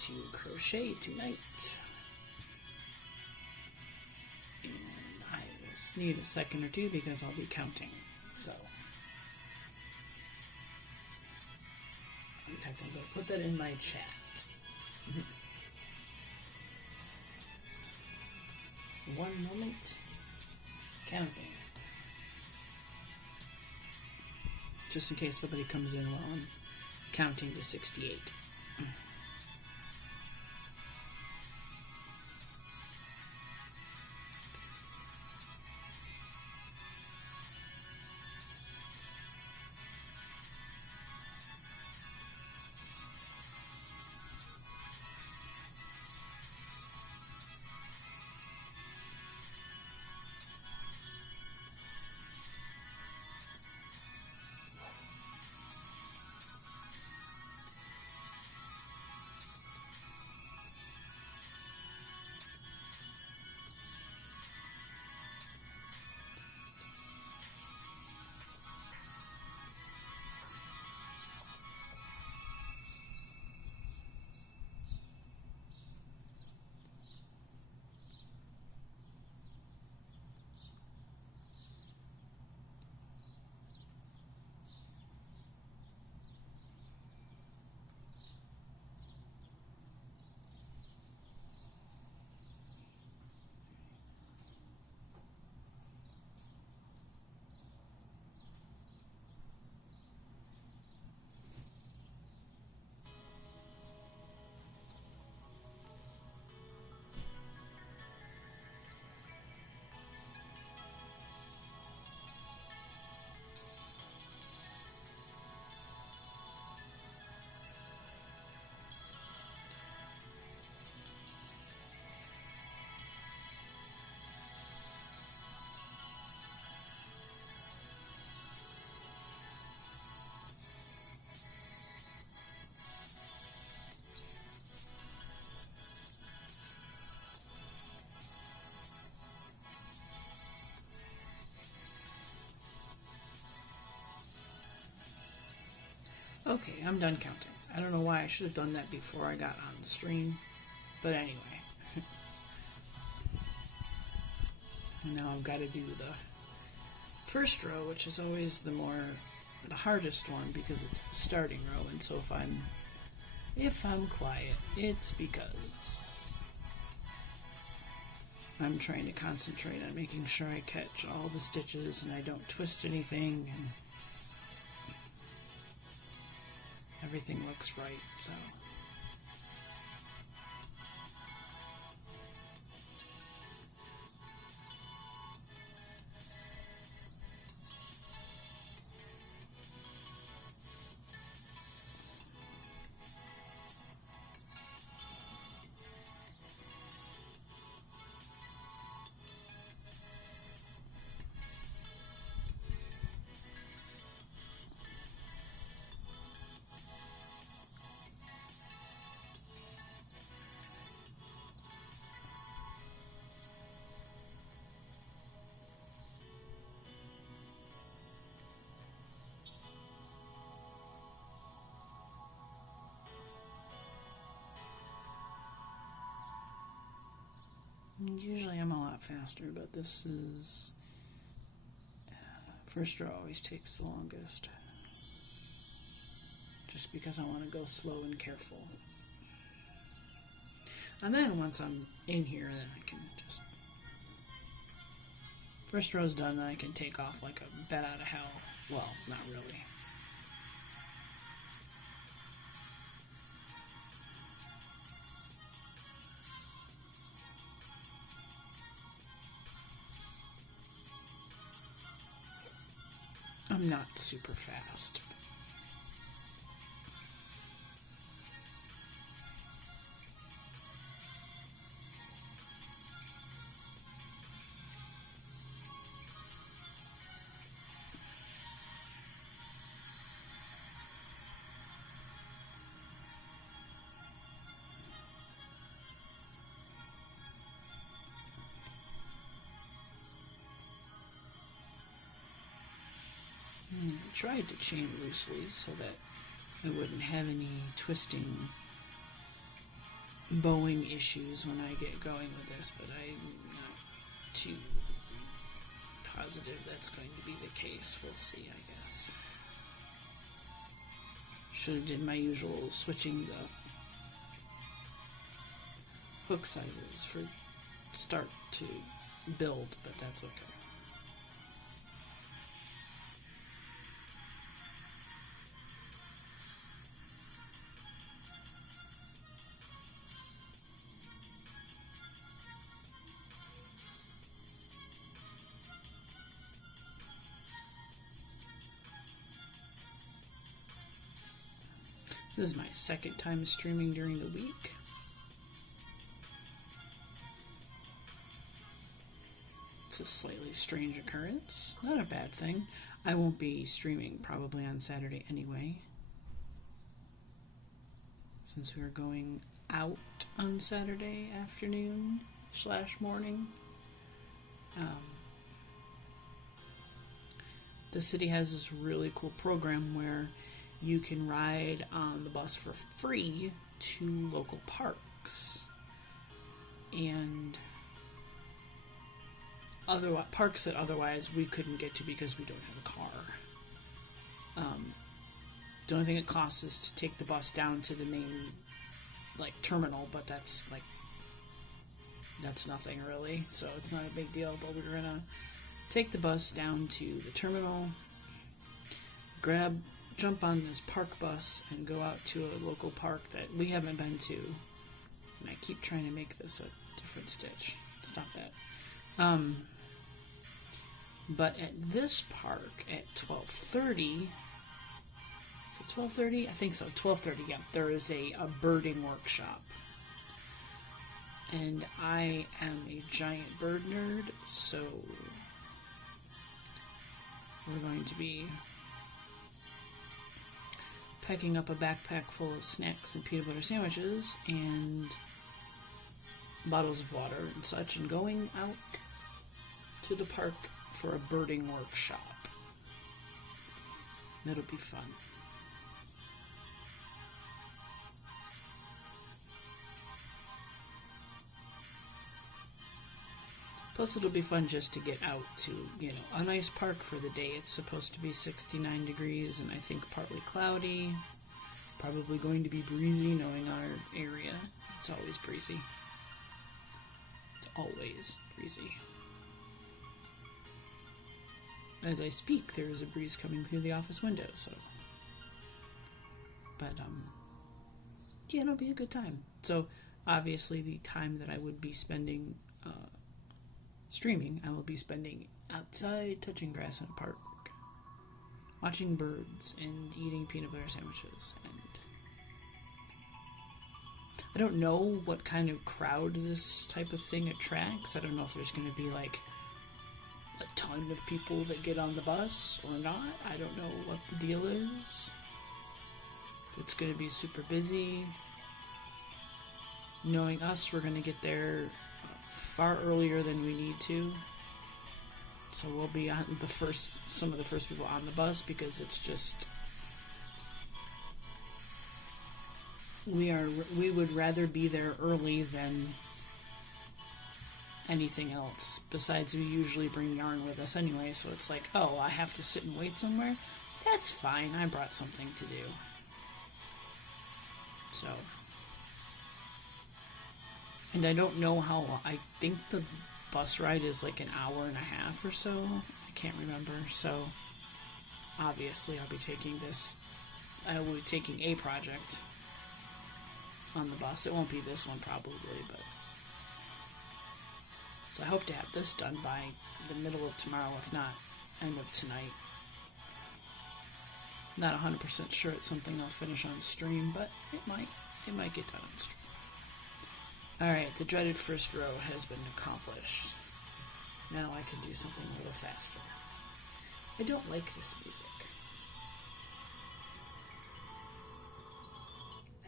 to crochet tonight. And I just need a second or two because I'll be counting. So in fact, I'm going to put that in my chat. 1 moment. Counting. Just in case somebody comes in while I'm counting to 68. Okay, I'm done counting. I don't know why I should have done that before I got on the stream, but anyway. And now I've got to do the first row, which is always the hardest one because it's the starting row, and so if I'm quiet, it's because I'm trying to concentrate on making sure I catch all the stitches and I don't twist anything and everything looks right, so. Usually I'm a lot faster, but this is... First row always takes the longest. Just because I want to go slow and careful. And then once I'm in here, then I can just... First row's done, then I can take off like a bat out of hell. Well, not really. I'm not super fast. I tried to chain loosely so that I wouldn't have any twisting bowing issues when I get going with this, but I'm not too positive that's going to be the case. We'll see, I guess. Should have did my usual switching the hook sizes for start to build, but that's okay. This is my second time streaming during the week. It's a slightly strange occurrence. Not a bad thing. I won't be streaming probably on Saturday anyway, since we're going out on Saturday afternoon / morning. The city has this really cool program where you can ride on the bus for free to local parks and other parks that otherwise we couldn't get to because we don't have a car. The only thing it costs is to take the bus down to the main terminal, but that's nothing really, so it's not a big deal. But we're gonna take the bus down to the terminal, jump on this park bus and go out to a local park that we haven't been to. And I keep trying to make this a different stitch. Stop that. But at this park at 12:30, is it 12:30? I think so, 12:30, yeah. There is a birding workshop. And I am a giant bird nerd, so we're going to be packing up a backpack full of snacks and peanut butter sandwiches and bottles of water and such, and going out to the park for a birding workshop. That'll be fun. Plus it'll be fun just to get out to, a nice park for the day. It's supposed to be 69 degrees and I think partly cloudy. Probably going to be breezy knowing our area. It's always breezy. It's always breezy. As I speak, there is a breeze coming through the office window, so. But, yeah, it'll be a good time. So, obviously, the time that I would be spending streaming, I will be spending outside touching grass in a park, watching birds, and eating peanut butter sandwiches. And I don't know what kind of crowd this type of thing attracts. I don't know if there's going to be a ton of people that get on the bus or not. I don't know what the deal is. It's going to be super busy. Knowing us, we're going to get there far earlier than we need to. So we'll be on some of the first people on the bus, because it's just, we would rather be there early than anything else. Besides, we usually bring yarn with us anyway, so it's like, oh, I have to sit and wait somewhere? That's fine, I brought something to do. So, and I don't know how, I think the bus ride is an hour and a half or so. I can't remember. So, obviously I will be taking a project on the bus. It won't be this one probably, but. So I hope to have this done by the middle of tomorrow, if not end of tonight. Not 100% sure it's something I'll finish on stream, but it might get done on stream. Alright, the dreaded first row has been accomplished. Now I can do something a little faster. I don't like this music.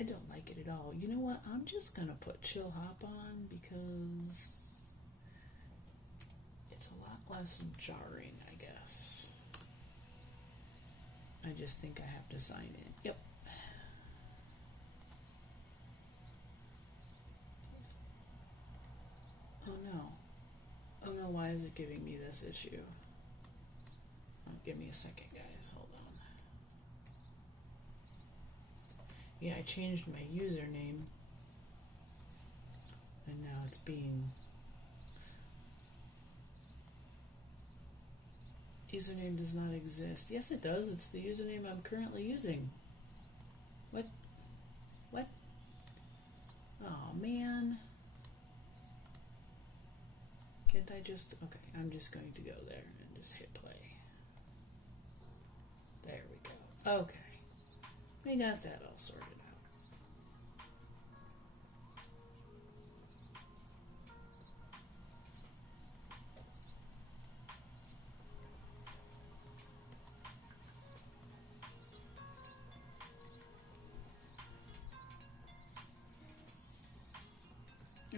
I don't like it at all. You know what? I'm just gonna put Chill Hop on because it's a lot less jarring, I guess. I just think I have to sign in. Yep. giving me this issue. Oh, give me a second, guys. Hold on. Yeah, I changed my username, and now it's being... Username does not exist. Yes, it does. It's the username I'm currently using. What? What? Oh, man. Can't I just... Okay, I'm just going to go there and just hit play. There we go. Okay. We got that all sorted out.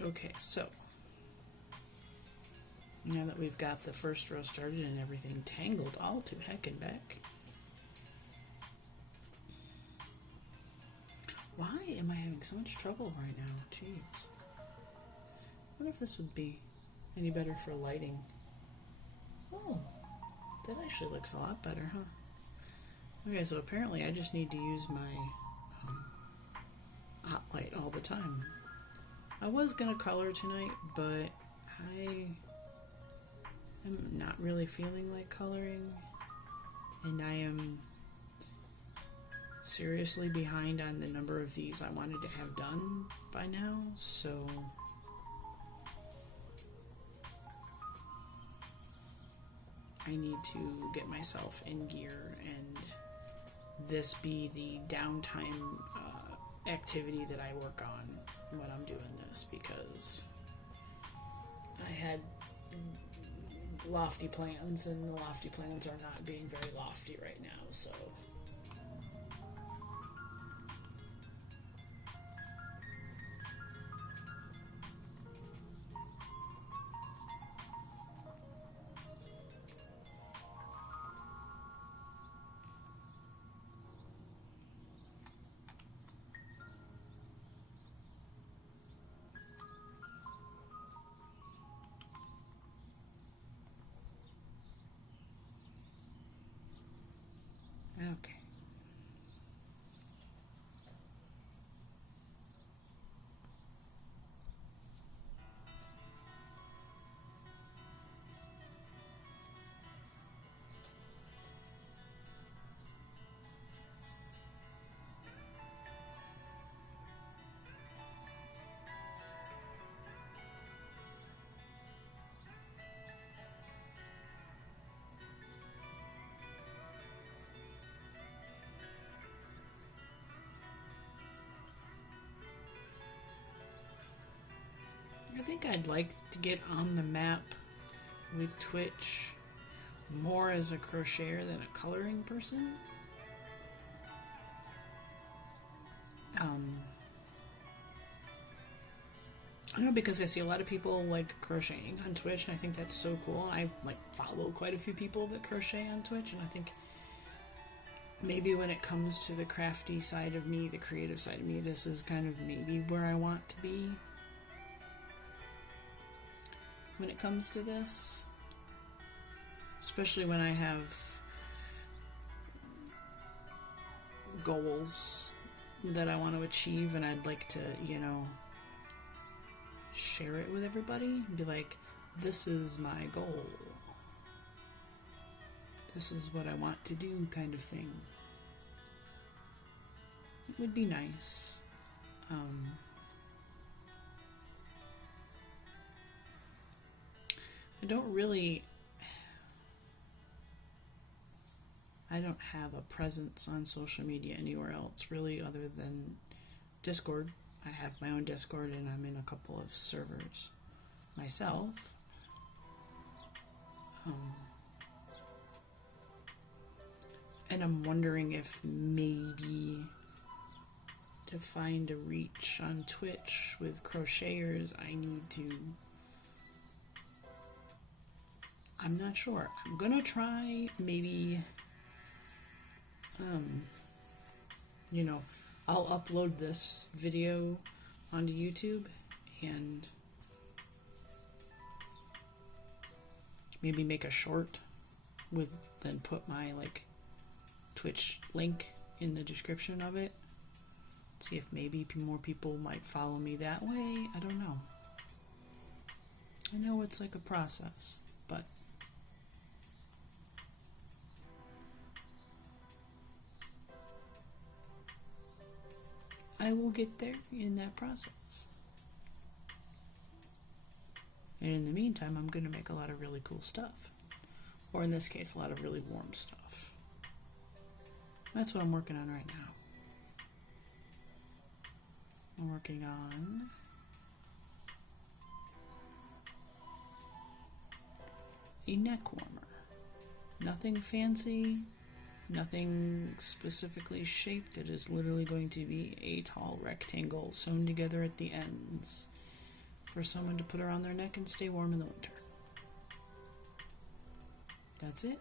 Okay, so now that we've got the first row started and everything tangled all to heck and back, why am I having so much trouble right now? Jeez. I wonder if this would be any better for lighting. Oh, that actually looks a lot better, huh? Okay, so apparently I just need to use my hot light all the time. I was gonna color tonight, but I am not really feeling like coloring, and I am seriously behind on the number of these I wanted to have done by now, so I need to get myself in gear and this be the downtime activity that I work on when I'm doing this, because I had lofty plans, and the lofty plans are not being very lofty right now, so okay. I think I'd like to get on the map with Twitch more as a crocheter than a coloring person. I don't know, because I see a lot of people like crocheting on Twitch, and I think that's so cool. I like follow quite a few people that crochet on Twitch, and I think maybe when it comes to the crafty side of me, the creative side of me, this is kind of maybe where I want to be when it comes to this, especially when I have goals that I want to achieve, and I'd like to, you know, share it with everybody and be like, this is my goal, this is what I want to do, kind of thing. It would be nice. I don't have a presence on social media anywhere else really other than Discord. I have my own Discord, and I'm in a couple of servers myself. And I'm wondering if maybe to find a reach on Twitch with crocheters, I need to... I'm not sure. I'm gonna try maybe... you know, I'll upload this video onto YouTube, and maybe make a short with, then put my like Twitch link in the description of it. See if maybe more people might follow me that way. I don't know. I know it's like a process, but I will get there in that process. And in the meantime, I'm going to make a lot of really cool stuff. Or in this case, a lot of really warm stuff. That's what I'm working on right now. I'm working on a neck warmer. Nothing fancy, nothing specifically shaped. It is literally going to be a tall rectangle sewn together at the ends for someone to put around their neck and stay warm in the winter. That's it.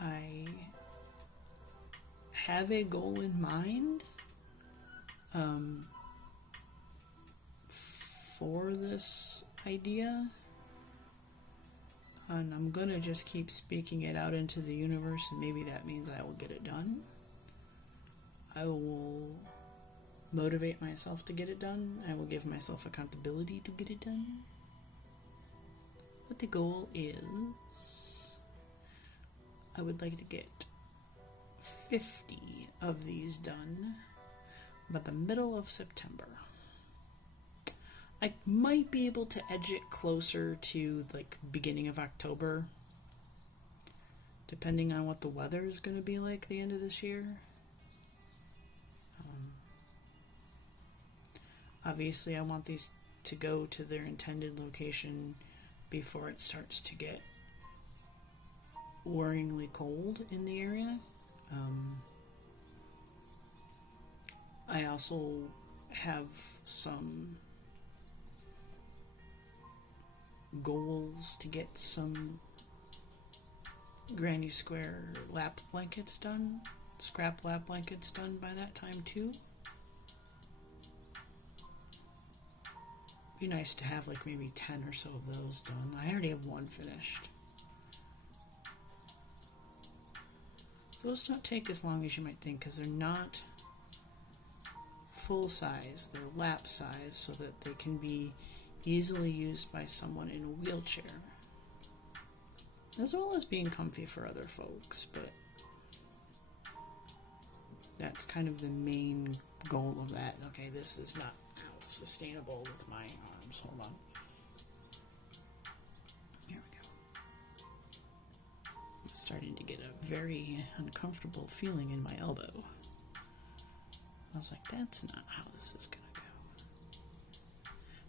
I have a goal in mind for this idea, and I'm gonna just keep speaking it out into the universe, and maybe that means I will get it done. I will motivate myself to get it done. I will give myself accountability to get it done. But the goal is I would like to get 50 of these done by the middle of September. I might be able to edge it closer to like beginning of October, depending on what the weather is going to be like the end of this year. Obviously, I want these to go to their intended location before it starts to get worryingly cold in the area. I also have some goals to get some Granny Square lap blankets done, scrap lap blankets done by that time too. Be nice to have like maybe 10 or so of those done. I already have one finished. Those don't take as long as you might think because they're not full size, they're lap size so that they can be easily used by someone in a wheelchair, as well as being comfy for other folks, but that's kind of the main goal of that. Okay, this is not sustainable with my arms. Hold on. Here we go. I'm starting to get a very uncomfortable feeling in my elbow. I was like, that's not how this is going to go.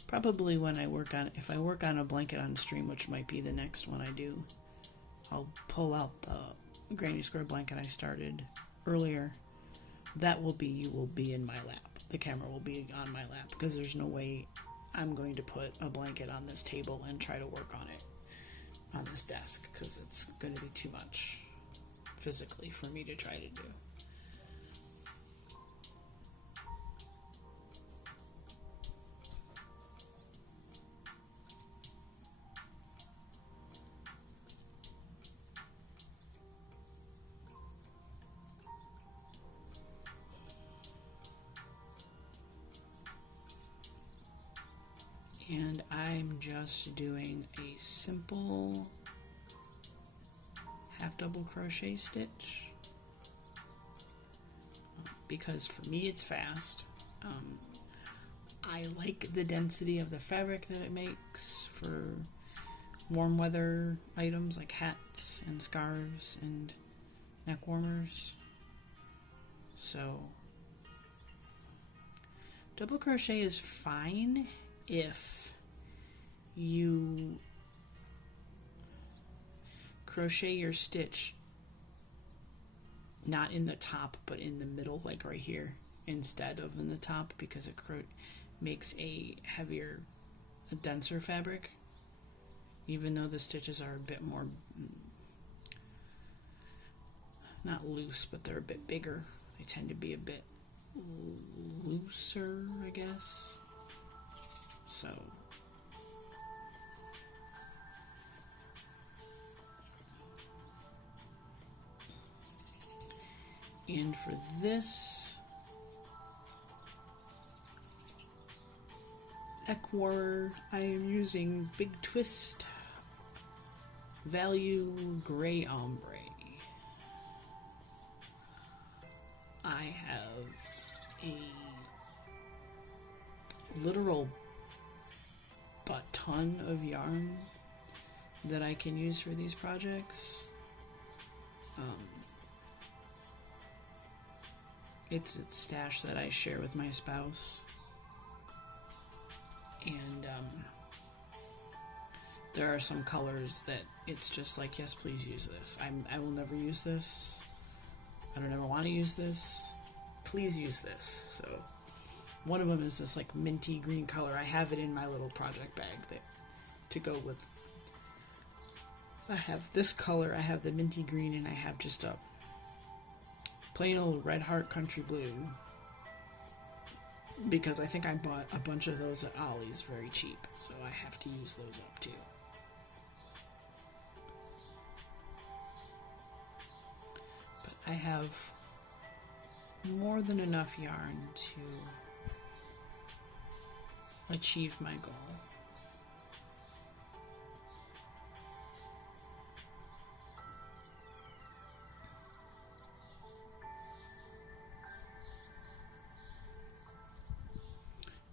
Probably when I work on, if I work on a blanket on stream, which might be the next one I do, I'll pull out the Granny Square blanket I started earlier. That will be, you will be in my lap. The camera will be on my lap because there's no way I'm going to put a blanket on this table and try to work on it on this desk because it's going to be too much physically for me to try to do. And I'm just doing a simple half double crochet stitch because for me it's fast. I like the density of the fabric that it makes for warm weather items like hats and scarves and neck warmers. So double crochet is fine if you crochet your stitch not in the top but in the middle, like right here, instead of in the top, because it makes a heavier, a denser fabric, even though the stitches are a bit more, not loose, but they're a bit bigger. They tend to be a bit looser, I guess. So and for this neckwear, I am using Big Twist Value Gray Ombre. I have a literal ton of yarn that I can use for these projects. It's a stash that I share with my spouse, and there are some colors that it's just like, yes, please use this. I will never use this. I don't ever want to use this. Please use this. So one of them is this like minty green color. I have it in my little project bag that to go with. I have this color, I have the minty green, and I have just a plain old Red Heart Country Blue, because I think I bought a bunch of those at Ollie's very cheap, so I have to use those up too. But I have more than enough yarn to achieve my goal.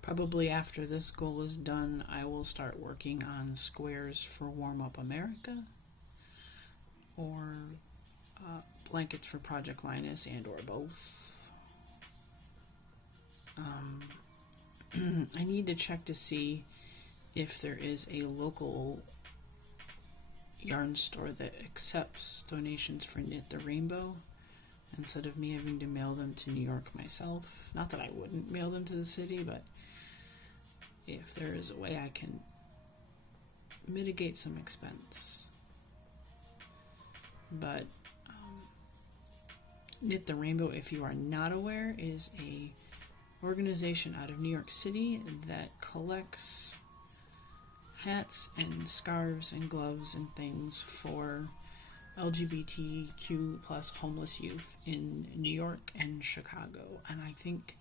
Probably after this goal is done, I will start working on squares for Warm Up America, or blankets for Project Linus, and or both. I need to check to see if there is a local yarn store that accepts donations for Knit the Rainbow, instead of me having to mail them to New York myself. Not that I wouldn't mail them to the city, but if there is a way I can mitigate some expense. But Knit the Rainbow, if you are not aware, is a organization out of New York City that collects hats and scarves and gloves and things for LGBTQ plus homeless youth in New York and Chicago. And I think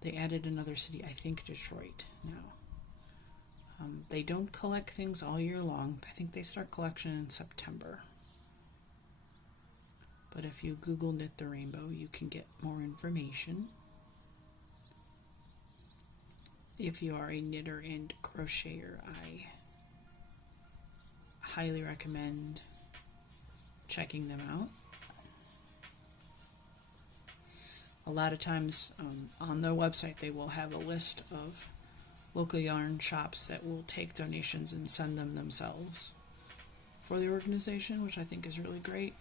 they added another city, I think Detroit now. They don't collect things all year long. I think they start collection in September. But if you Google Knit the Rainbow, you can get more information. If you are a knitter and crocheter, I highly recommend checking them out. A lot of times on their website they will have a list of local yarn shops that will take donations and send them themselves for the organization, which I think is really great.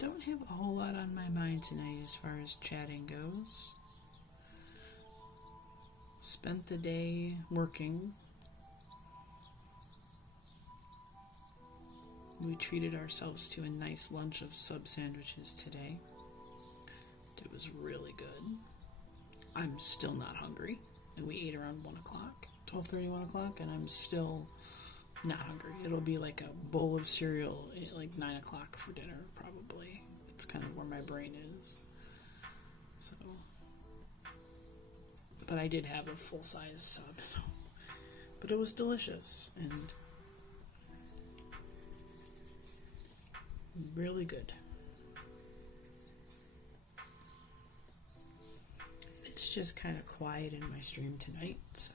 Don't have a whole lot on my mind tonight as far as chatting goes. Spent the day working. We treated ourselves to a nice lunch of sub sandwiches today. It was really good. I'm still not hungry. And we ate around 1 o'clock, 12:30, 1 o'clock, and I'm still not hungry. It'll be like a bowl of cereal at like 9 o'clock for dinner, probably. It's kind of where my brain is. So, but I did have a full-size sub, so. But it was delicious, and really good. It's just kind of quiet in my stream tonight, so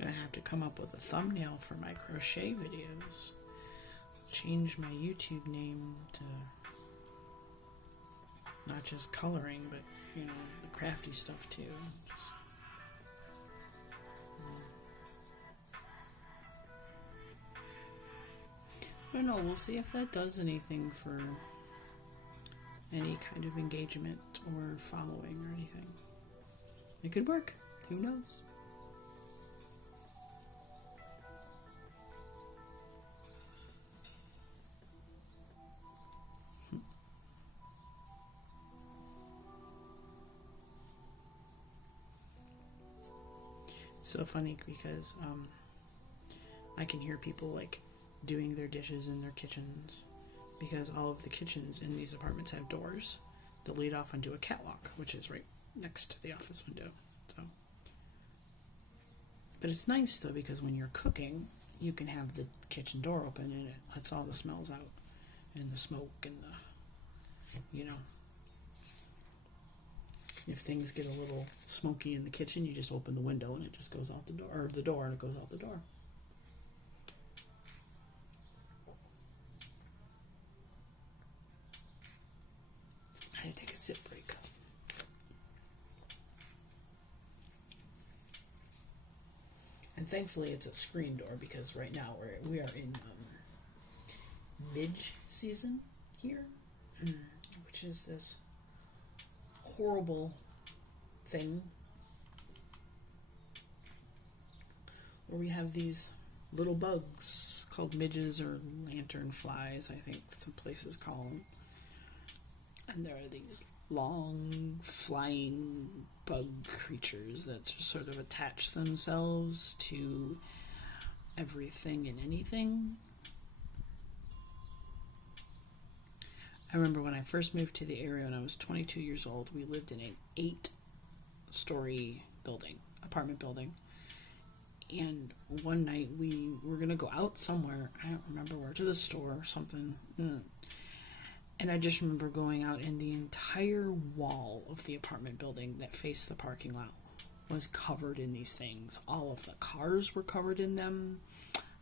gonna have to come up with a thumbnail for my crochet videos. Change my YouTube name to not just coloring, but you know, the crafty stuff too. Just, I don't know, we'll see if that does anything for any kind of engagement or following or anything. It could work. Who knows? It's so funny because I can hear people like doing their dishes in their kitchens, because all of the kitchens in these apartments have doors that lead off onto a catwalk, which is right next to the office window. So, but it's nice though, because when you're cooking, you can have the kitchen door open and it lets all the smells out and the smoke and the, you know, if things get a little smoky in the kitchen, you just open the window and it just goes out the door, or the door and it goes out the door. I need to take a sip break. And thankfully it's a screen door, because right now we are in midge season here, which is this horrible thing where we have these little bugs called midges, or lantern flies, I think some places call them. And there are these long flying bug creatures that just sort of attach themselves to everything and anything. I remember when I first moved to the area when I was 22 years old, we lived in an 8-story building, apartment building. And one night we were going to go out somewhere. I don't remember where, to the store or something. And I just remember going out, and the entire wall of the apartment building that faced the parking lot was covered in these things. All of the cars were covered in them.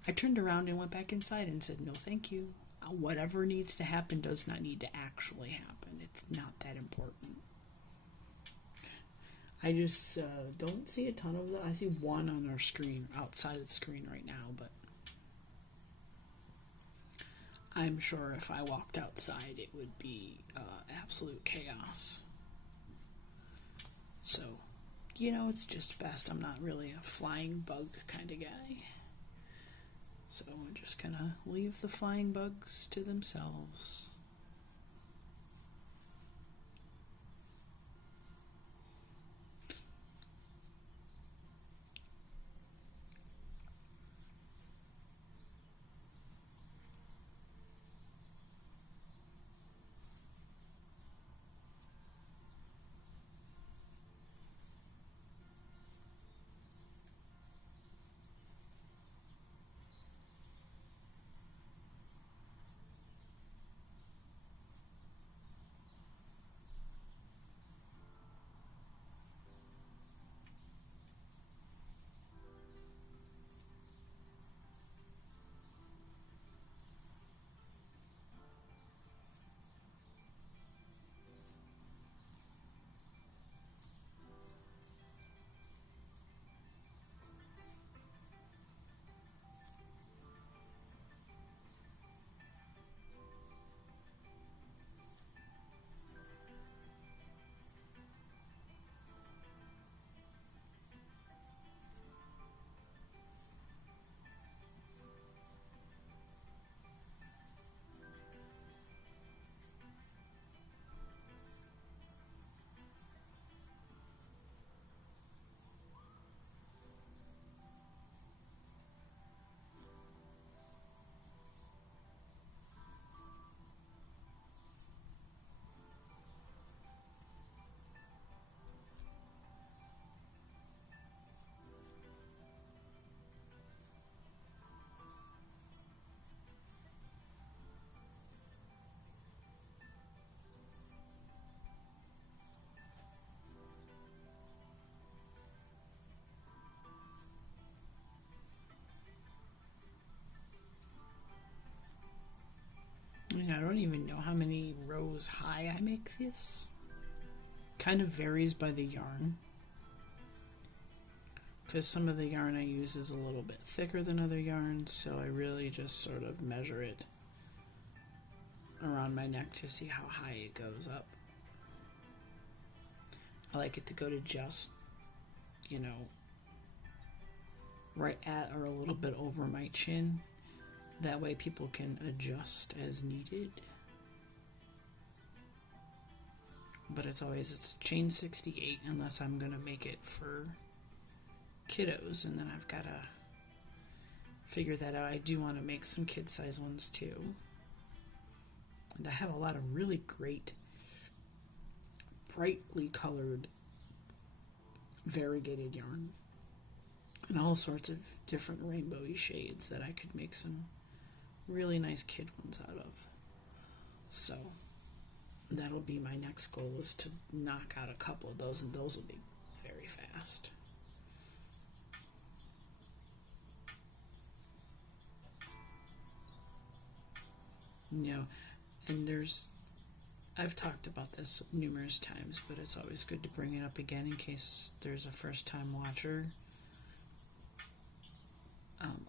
I turned around and went back inside and said, no thank you. Whatever needs to happen does not need to actually happen. It's not that important. I just don't see a ton of them. I see one on our screen, outside of the screen right now, but I'm sure if I walked outside it would be absolute chaos. So, you know, it's just best I'm not really a flying bug kind of guy. So I'm just gonna leave the flying bugs to themselves. goes high I make this. Kind of varies by the yarn, because some of the yarn I use is a little bit thicker than other yarns, so I really just sort of measure it around my neck to see how high it goes up. I like it to go to just, you know, right at or a little bit over my chin. That way people can adjust as needed. But it's chain 68 unless I'm going to make it for kiddos, and then I've got to figure that out. I do want to make some kid size ones too. And I have a lot of really great brightly colored variegated yarn and all sorts of different rainbowy shades that I could make some really nice kid ones out of. So that'll be my next goal, is to knock out a couple of those, and those will be very fast. You know, and I've talked about this numerous times, but it's always good to bring it up again in case there's a first-time watcher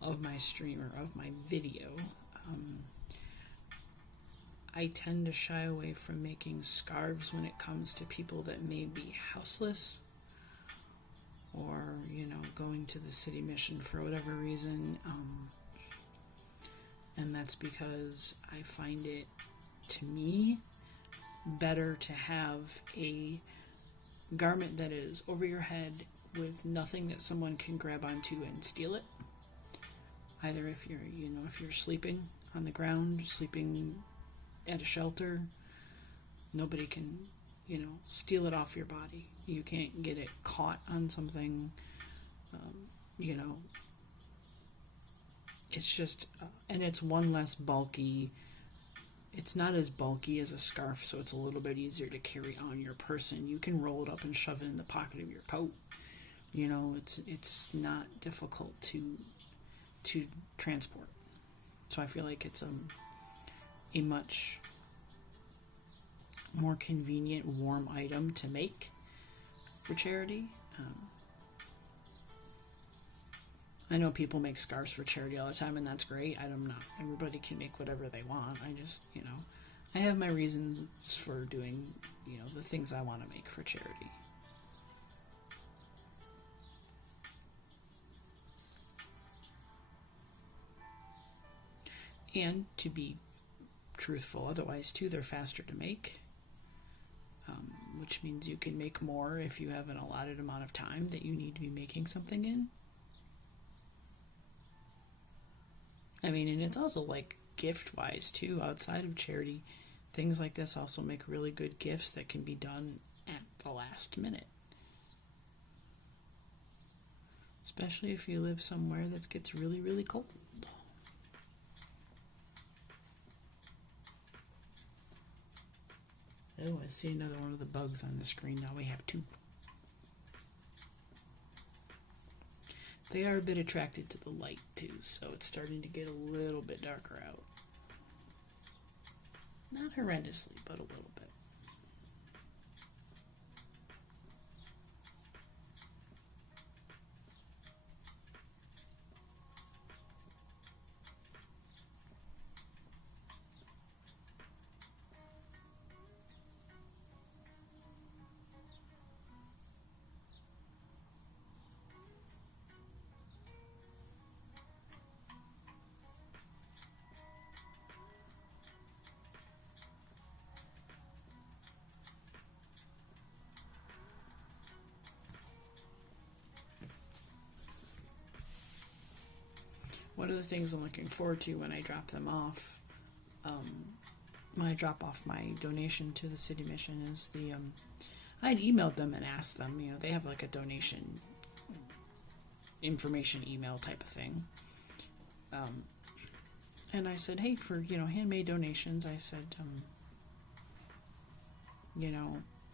of my stream or of my video. I tend to shy away from making scarves when it comes to people that may be houseless or, you know, going to the city mission for whatever reason. And that's because I find it, to me, better to have a garment that is over your head with nothing that someone can grab onto and steal it. Either if you're sleeping on the ground, sleeping at a shelter, nobody can, steal it off your body. You can't get it caught on something, it's just, and it's one less bulky. It's not as bulky as a scarf, so it's a little bit easier to carry on your person. You can roll it up and shove it in the pocket of your coat. It's not difficult to transport. So I feel like it's a much more convenient, warm item to make for charity. I know people make scarves for charity all the time, and that's great. I'm not. Everybody can make whatever they want. I just, I have my reasons for doing, the things I want to make for charity. And to be truthful, otherwise, too, they're faster to make, which means you can make more if you have an allotted amount of time that you need to be making something in. I mean, and it's also like gift-wise, too, outside of charity. Things like this also make really good gifts that can be done at the last minute. Especially if you live somewhere that gets really, really cold. Oh, I see another one of the bugs on the screen. Now we have two. They are a bit attracted to the light, too, so it's starting to get a little bit darker out. Not horrendously, but a little bit. One of the things I'm looking forward to when I drop them off, when I drop off my donation to the city mission, is I had emailed them and asked them, they have like a donation information email type of thing. And I said, hey, for, handmade donations, I said,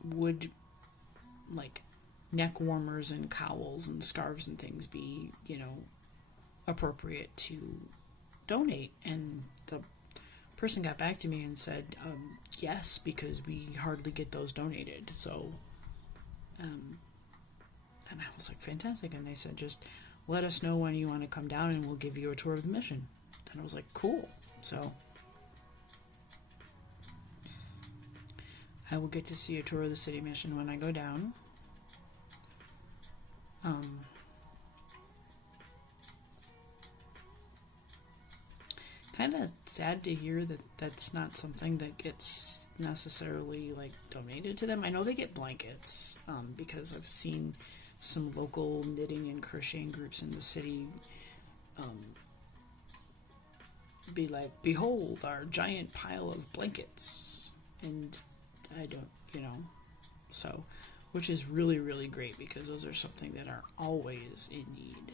would like neck warmers and cowls and scarves and things be, appropriate to donate? And the person got back to me and said, yes, because we hardly get those donated. So, and I was like, fantastic. And they said, just let us know when you want to come down and we'll give you a tour of the mission. And I was like, cool. So I will get to see a tour of the city mission when I go down. Kind of sad to hear that that's not something that gets necessarily like donated to them. I know they get blankets because I've seen some local knitting and crocheting groups in the city be like, behold our giant pile of blankets, and I don't, so, which is really, really great because those are something that are always in need.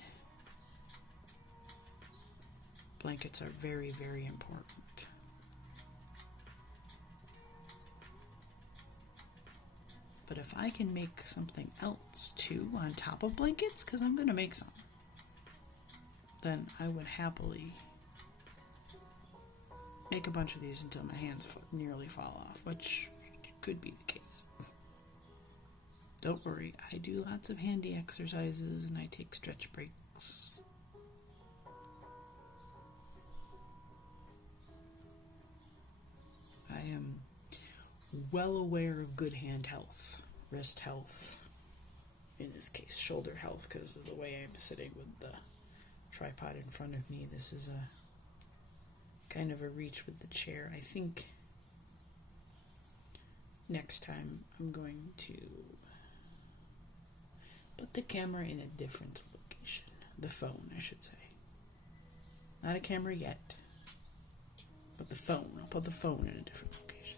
Blankets are very, very important. But if I can make something else too on top of blankets, because I'm going to make some, then I would happily make a bunch of these until my hands nearly fall off, which could be the case. Don't worry, I do lots of handy exercises and I take stretch breaks. I am well aware of good hand health, wrist health, in this case shoulder health, because of the way I'm sitting with the tripod in front of me. This is a kind of a reach with the chair. I think next time I'm going to put the camera in a different location. The phone, I should say. Not a camera yet. But the phone, I'll put the phone in a different location.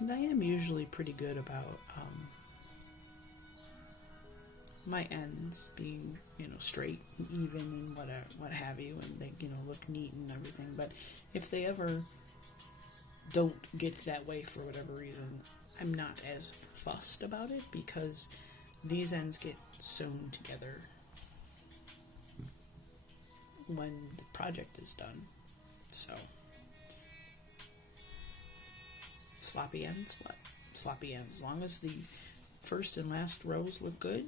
And I am usually pretty good about my ends being, straight and even and what have you, and they, look neat and everything. But if they ever don't get that way for whatever reason, I'm not as fussed about it because these ends get sewn together when the project is done. So, sloppy ends, what? Sloppy ends. As long as the first and last rows look good,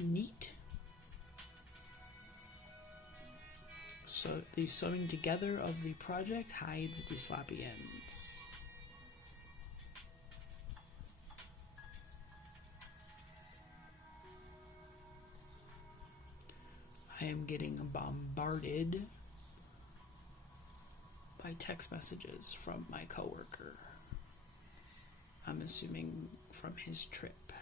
neat. So the sewing together of the project hides the sloppy ends. I am getting bombarded by text messages from my coworker. I'm assuming from his trip,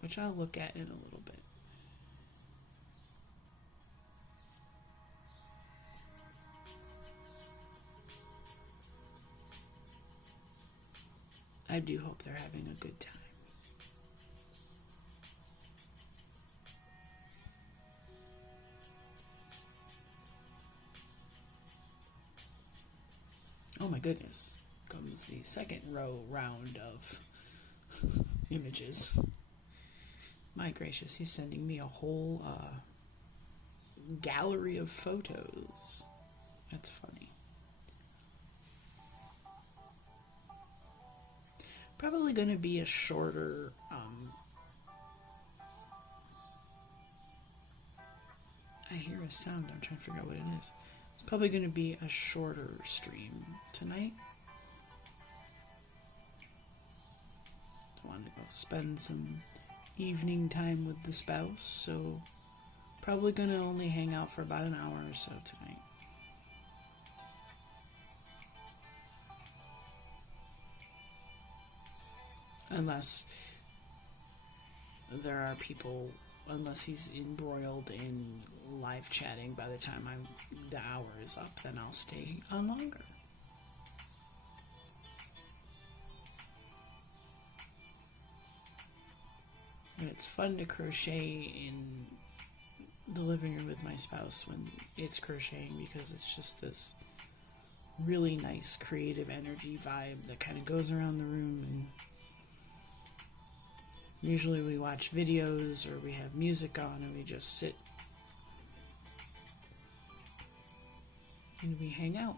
which I'll look at in a little bit. I do hope they're having a good time. Oh my goodness, comes the second round of images. My gracious, he's sending me a whole gallery of photos. That's funny. Probably going to be a shorter I hear a sound. I'm trying to figure out what it is. It's probably going to be a shorter stream tonight. I want to go spend some evening time with the spouse, so probably going to only hang out for about an hour or so tonight. Unless there are people, unless he's embroiled in live chatting by the time the hour is up, then I'll stay on longer. And it's fun to crochet in the living room with my spouse when it's crocheting, because it's just this really nice creative energy vibe that kind of goes around the room. And usually we watch videos or we have music on and we just sit and we hang out.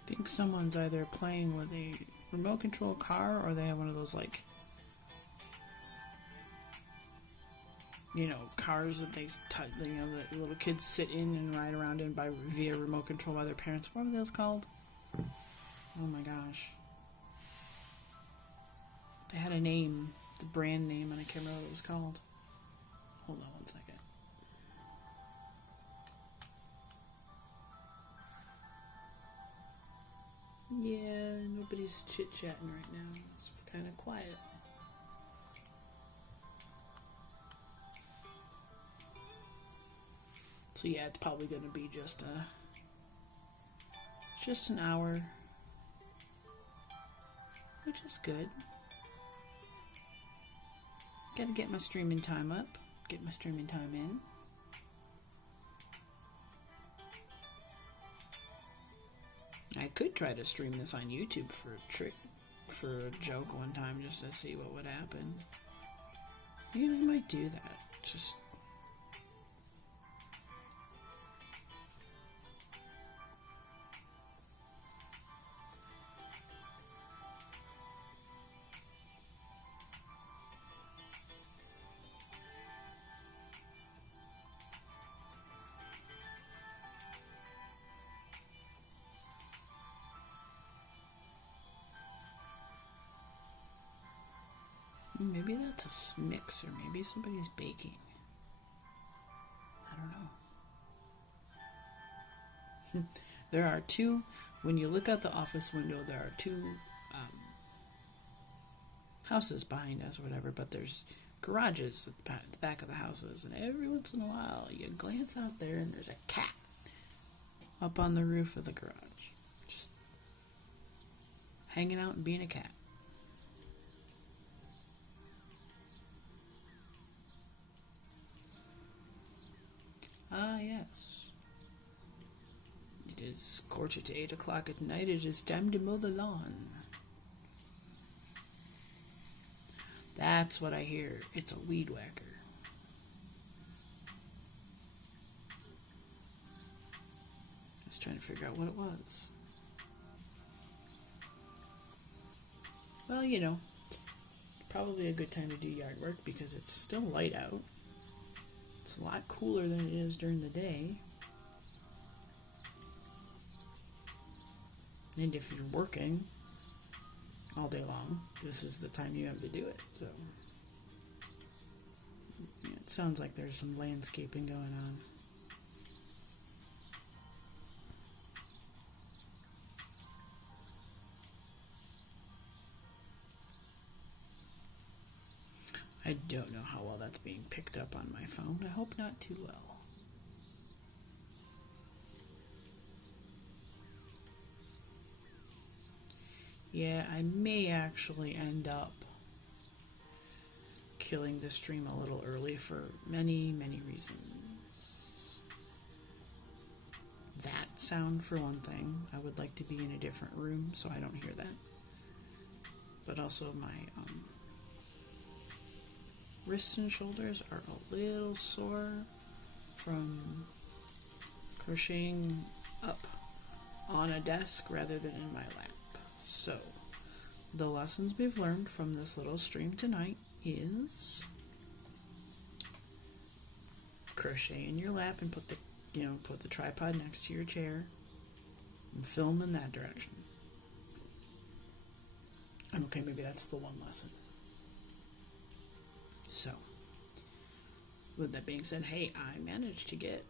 I think someone's either playing with a remote control car or they have one of those, like, you know, cars that they, you know, that little kids sit in and ride around in via remote control by their parents. What are those called? Oh my gosh. They had a name, the brand name, and I can't remember what it was called. Hold on one second. Yeah, nobody's chit-chatting right now. It's kind of quiet. So yeah, it's probably going to be just an hour, which is good. Gotta get my streaming time up, get my streaming time in. I could try to stream this on YouTube for a joke one time, just to see what would happen. Yeah, I might do that. Just maybe that's a mix, or maybe somebody's baking. I don't know. There are two, when you look out the office window, there are two houses behind us or whatever, but there's garages at the back of the houses, and every once in a while you glance out there and there's a cat up on the roof of the garage, just hanging out and being a cat. Ah, yes. It is 7:45 at night. It is time to mow the lawn. That's what I hear. It's a weed whacker. I was trying to figure out what it was. Well, you know, probably a good time to do yard work because it's still light out. It's a lot cooler than it is during the day. And if you're working all day long, this is the time you have to do it. So yeah, it sounds like there's some landscaping going on. I don't know how well that's being picked up on my phone. I hope not too well. Yeah, I may actually end up killing the stream a little early for many, many reasons. That sound, for one thing. I would like to be in a different room so I don't hear that. But also my wrists and shoulders are a little sore from crocheting up on a desk rather than in my lap. So, the lessons we've learned from this little stream tonight is crochet in your lap and put the tripod next to your chair and film in that direction. And okay, maybe that's the one lesson. So, with that being said, hey, I managed to get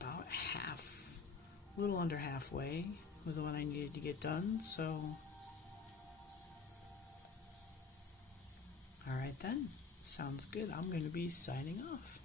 about half a little under halfway with the one I needed to get done, so alright then, sounds good. I'm going to be signing off.